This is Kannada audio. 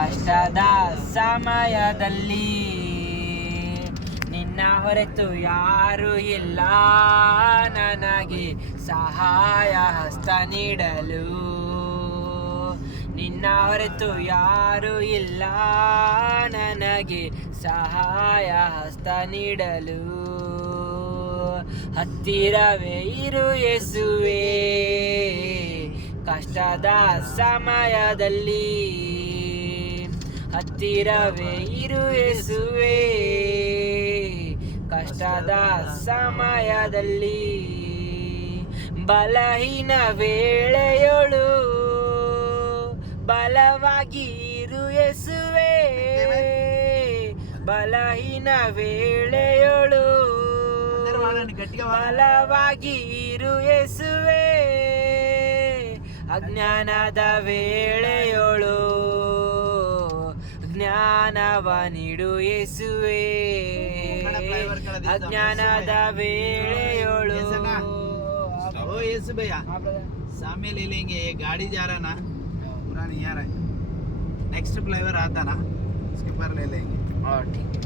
ಕಷ್ಟದ ಸಮಯದಲ್ಲಿ ನಿನ್ನ ಹೊರತು ಯಾರು ಇಲ್ಲ ನನಗೆ ಸಹಾಯ ಹಸ್ತ ನೀಡಲು. ನಿನ್ನ ಹೊರತು ಯಾರು ಇಲ್ಲ ನನಗೆ ಸಹಾಯ ಹಸ್ತ ನೀಡಲು. ಹತ್ತಿರವೇ ಇರು ಯೇಸುವೇ ಕಷ್ಟದ ಸಮಯದಲ್ಲಿ. ಹತ್ತಿರವೇ ಇರು ಯೇಸುವೇ ಕಷ್ಟದ ಸಮಯದಲ್ಲಿ. ಬಲಹೀನ ವೇಳೆಯೊಳು ಬಲವಾಗಿ ಇರು ಯೇಸುವೇ. ಬಲಹೀನ ವೇಳೆಯೊಳು ಬಲವಾಗಿ ಇರು ಯೇಸುವೇ. ಅಜ್ಞಾನದ ವೇಳೆಯೊಳು ಜ್ಞಾನವ ನೀಡು ಯೇಸುವೇ. अज्ञानದ ವೇಳೆಯೊಳು. ओ यीशु भैया सामने ले लेंगे. ये गाड़ी जा रहा ना पूरा नहीं आ रहा है. नेक्स्ट फ्लाईओवर आता ना उसके पर ले लेंगे. और ठीक है.